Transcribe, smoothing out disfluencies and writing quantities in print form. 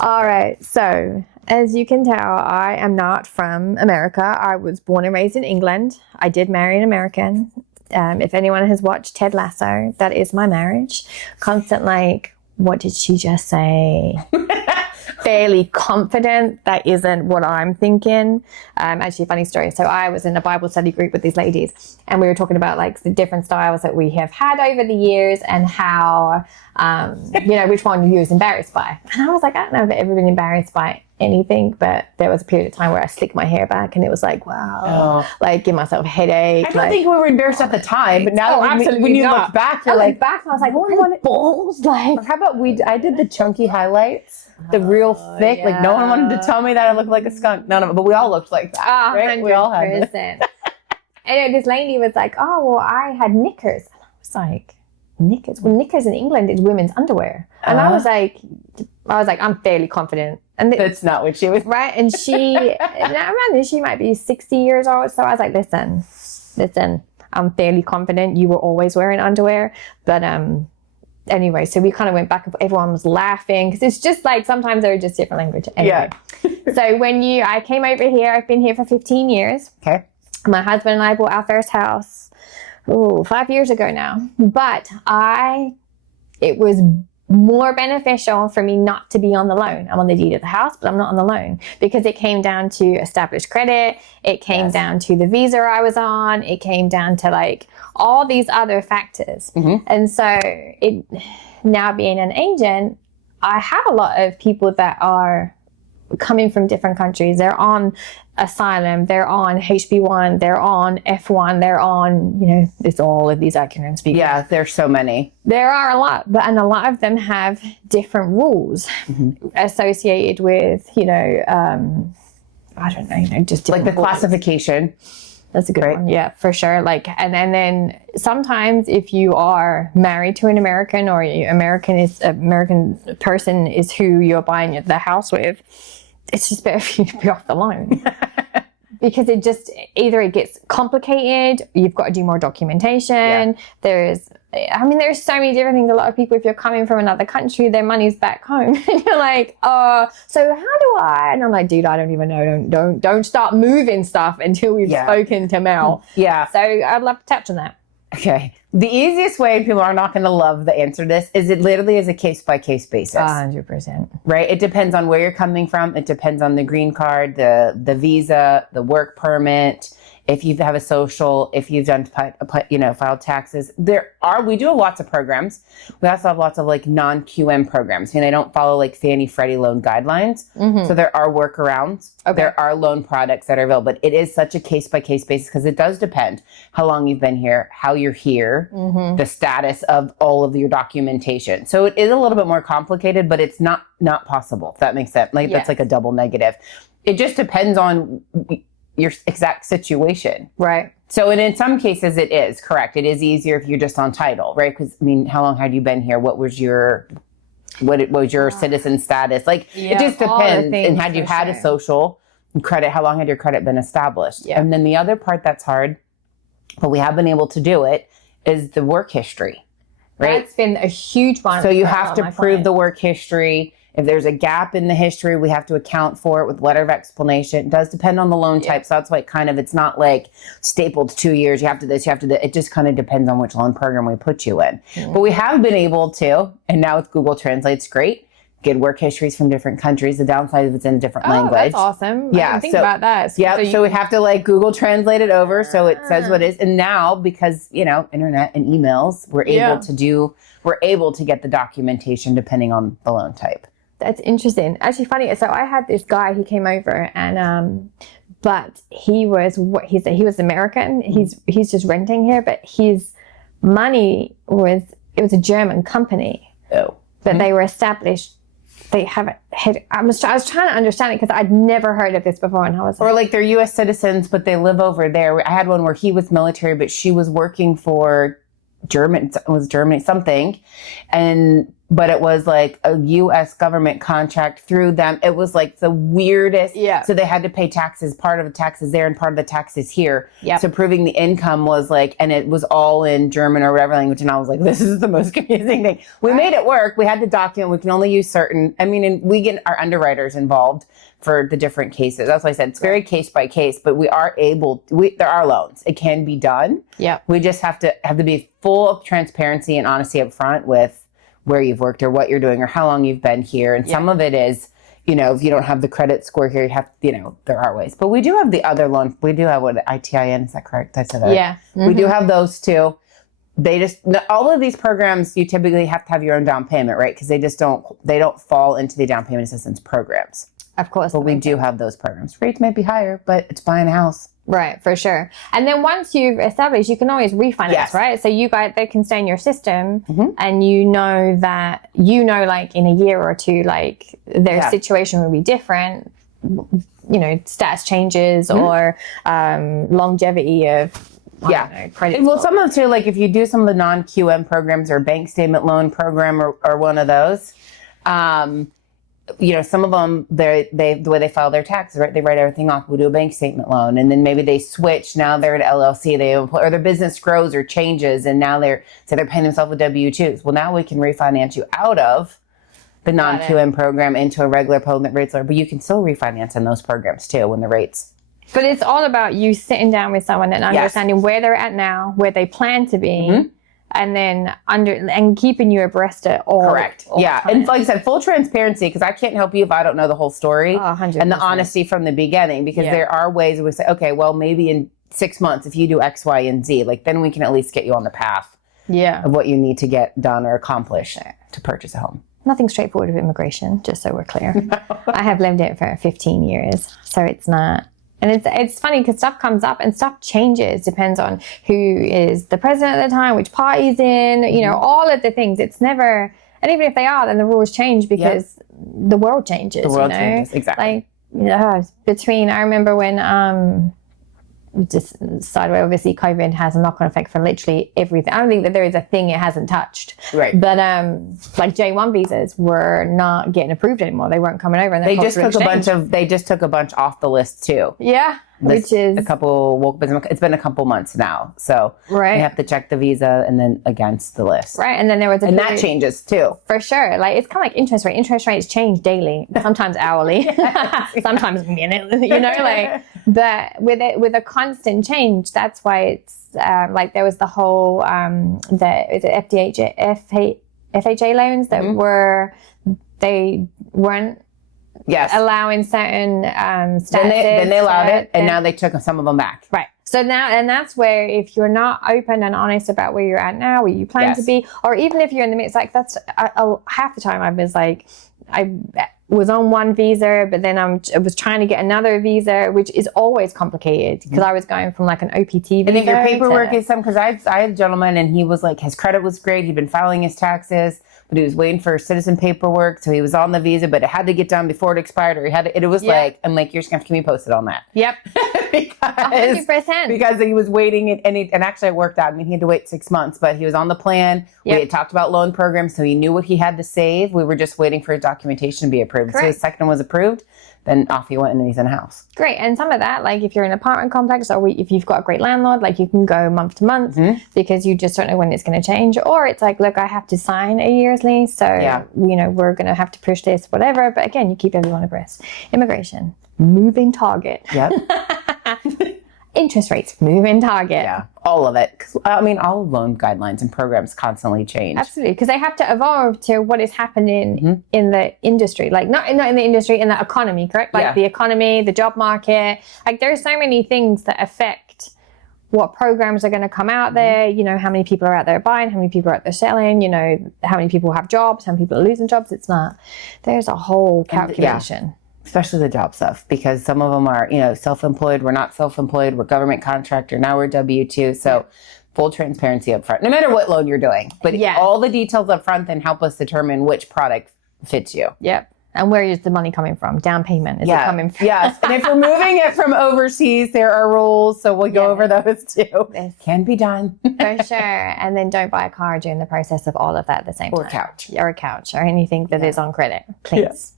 All right. So, as you can tell, I am not from America. I was born and raised in England. I did marry an American. If anyone has watched Ted Lasso, that is my marriage. Constant, like, what did she just say? Fairly confident. That isn't what I'm thinking. Actually, a funny story. So I was in a Bible study group with these ladies, and we were talking about like the different styles that we have had over the years and how, which one you was embarrassed by. And I was like, I don't know if I've ever been embarrassed by anything, but there was a period of time where I slicked my hair back and it was like, wow, like give myself a headache. I don't think we were embarrassed at the time, but now when you look back, you're like, back and I was like, what balls? Like, how about I did the chunky highlights, the real thick, like no one wanted to tell me that I looked like a skunk. None of it, but we all looked like that, right? 100%. We all had it. And this lady was like, oh, well, I had knickers. And I was like, knickers? Well, knickers in England is women's underwear. And I was like, I'm fairly confident. And that's not what she was. Right. And she might be 60 years old. So I was like, listen, I'm fairly confident you were always wearing underwear. But anyway, so we kind of went back and everyone was laughing because it's just like sometimes they're just different language. Anyway. Yeah. So I came over here, I've been here for 15 years. Okay. My husband and I bought our first house 5 years ago now. But it was more beneficial for me not to be on the loan. I'm on the deed of the house, but I'm not on the loan because it came down to established credit. It came down to the visa I was on. It came down to like all these other factors. Mm-hmm. And so now being an agent, I have a lot of people that are coming from different countries. They're on asylum, they're on HB1, they're on F1, they're on, it's all of these acronyms. Yeah, there's so many. There are a lot, and a lot of them have different rules associated with, I don't know, just like the rules. Classification. That's a good one. Yeah, for sure. Like, and then sometimes if you are married to an American or American person is who you're buying the house with, it's just better for you to be off the loan. Because it gets complicated, you've got to do more documentation. Yeah. There's so many different things. A lot of people, if you're coming from another country, their money's back home. And you're like, so how do I? And I'm like, dude, I don't even know. Don't start moving stuff until we've spoken to Mel. Yeah. So I'd love to touch on that. Okay. The easiest way, people are not going to love the answer to this, is it literally is a case-by-case basis. 100%. Right? It depends on where you're coming from. It depends on the green card, the visa, the work permit, if you have a social, if you've done, filed taxes. We do have lots of programs. We also have lots of like non-QM programs. They don't follow like Fannie Freddie loan guidelines. Mm-hmm. So there are workarounds. Okay. There are loan products that are available, but it is such a case-by-case basis because it does depend how long you've been here, how you're here, the status of all of your documentation. So it is a little bit more complicated, but it's not possible, if that makes sense. Like that's like a double negative. It just depends on your exact situation. Right. So in some cases it is correct. It is easier if you're just on title, right? Because how long had you been here? What was your citizen status? Like it just depends. And had you had a social credit, how long had your credit been established? Yeah. And then the other part that's hard, but we have been able to do it, is the work history, right? That's been a huge one. So you have to prove the work history. If there's a gap in the history, we have to account for it with letter of explanation. It does depend on the loan type. So that's why it's not like stapled 2 years. You have to this, you have to that. It just kind of depends on which loan program we put you in. Mm-hmm. But we have been able to, and now with Google Translate, it's great. Get work histories from different countries. The downside is it's in a different language. That's awesome. Yeah. I didn't think about that. So we have to Google Translate it over so it says what it is. And now because, internet and emails, we're able to get the documentation depending on the loan type. That's interesting. Actually funny. So I had this guy, he came over and, but he was American. He's just renting here, but his money was a German company. Oh. But they were established. They haven't had, I was trying to understand it because I'd never heard of this before. And I was like, they're U.S. citizens, but they live over there. I had one where he was military, but she was working for Germany something. And but it was like a U.S. government contract through them. It was like the weirdest. Yeah. So they had to pay taxes, part of the taxes there and part of the taxes here. Yep. So proving the income was like, and it was all in German or whatever language. And I was like, this is the most confusing thing. We made it work. We had to document. We can only use certain, and we get our underwriters involved for the different cases. That's why I said it's very case by case, but we are able, there are loans. It can be done. Yeah. We just have to be full of transparency and honesty up front with where you've worked or what you're doing or how long you've been here. And some of it is, if you don't have the credit score here, you have, there are ways. But we do have the other loan. We do have ITIN. Is that correct? I said that. Yeah. Mm-hmm. We do have those too. All of these programs, you typically have to have your own down payment, right? Because they don't fall into the down payment assistance programs. Of course. But we do have those programs. Rates might be higher, but it's buying a house. Right, for sure. And then once you've established, you can always refinance, right? So they can stay in your system, and that, like in a year or two, like their situation will be different, status changes or longevity of, credit. Well, some of them too, like if you do some of the non-QM programs or bank statement loan program or one of those, some of them, the way they file their taxes, right? They write everything off. We do a bank statement loan, and then maybe they switch. Now they're an LLC. Or their business grows or changes, and now they're paying themselves with W-2s. Well, now we can refinance you out of the non-QM program into a regular program that rates lower. But you can still refinance in those programs too when the rates. But it's all about you sitting down with someone and understanding where they're at now, where they plan to be. And then and keeping you abreast of all. Correct. All And like I said, full transparency, because I can't help you if I don't know the whole story. 100%. And the honesty from the beginning, because there are ways we say, okay, well, maybe in 6 months, if you do X, Y, and Z, like then we can at least get you on the path of what you need to get done or accomplish to purchase a home. Nothing straightforward with immigration, just so we're clear. I have lived it for 15 years, so it's not. And it's funny because stuff comes up and stuff changes, depends on who is the president at the time, which party's in, all of the things. It's never, and even if they are, then the rules change because the world changes. The world changes, exactly. I remember when, just sideways, obviously COVID has a knock-on effect for literally everything. I don't think that there is a thing it hasn't touched. Right. But like J1 visas were not getting approved anymore. They weren't coming over, and they just took a bunch off the list too. Yeah. Which is it's been a couple months now. So you have to check the visa and then against the list. Right. And then there was that changes too. For sure. Like it's kind of like interest rate. Interest rates change daily, sometimes hourly, sometimes minutely, but with a constant change, that's why it's like there was the whole FHA loans that they weren't allowing certain statuses. Then they allowed it, and now they took some of them back. Right. So now, and that's where if you're not open and honest about where you're at now, where you plan to be, or even if you're in the midst, like that's half the time I was like, I was on one visa, but then I was trying to get another visa, which is always complicated because I was going from like an OPT visa. And if your paperwork is because I had a gentleman and he was like, his credit was great. He'd been filing his taxes, but he was waiting for citizen paperwork. So he was on the visa, but it had to get done before it expired, or it was like, I'm like, you're just going to have to keep me posted on that. Yep. because 100%. Because he was waiting and actually it worked out. I mean, he had to wait 6 months, but he was on the plan. We had talked about loan programs, so he knew what he had to save. We were just waiting for his documentation to be approved. Correct. So his second was approved, then off he went and he's in a house. Great. And some of that, like if you're in an apartment complex or if you've got a great landlord, like you can go month to month because you just don't know when it's going to change. Or it's like, look, I have to sign a year's lease. So, we're going to have to push this, whatever. But again, you keep everyone abreast. Immigration, moving target. Yep. Interest rates, moving target. Yeah, all of it. All loan guidelines and programs constantly change. Absolutely, because they have to evolve to what is happening in the industry. Like not in the industry, in the economy, correct? Like the economy, the job market. Like there are so many things that affect what programs are going to come out there. How many people are out there buying, how many people are out there selling, how many people have jobs, how many people are losing jobs. There's a whole calculation. Especially the job stuff, because some of them are, self-employed. We're not self-employed. We're government contractor. Now we're W-2. So full transparency up front, no matter what loan you're doing. But all the details up front then help us determine which product fits you. Yep. And where is the money coming from? Down payment. Is it coming from? Yes. And if you're moving it from overseas, there are rules. So we'll go over those too. Yes. Can be done. For sure. And then don't buy a car during the process of all of that at the same time. Or couch. Or a couch or anything that is on credit, please.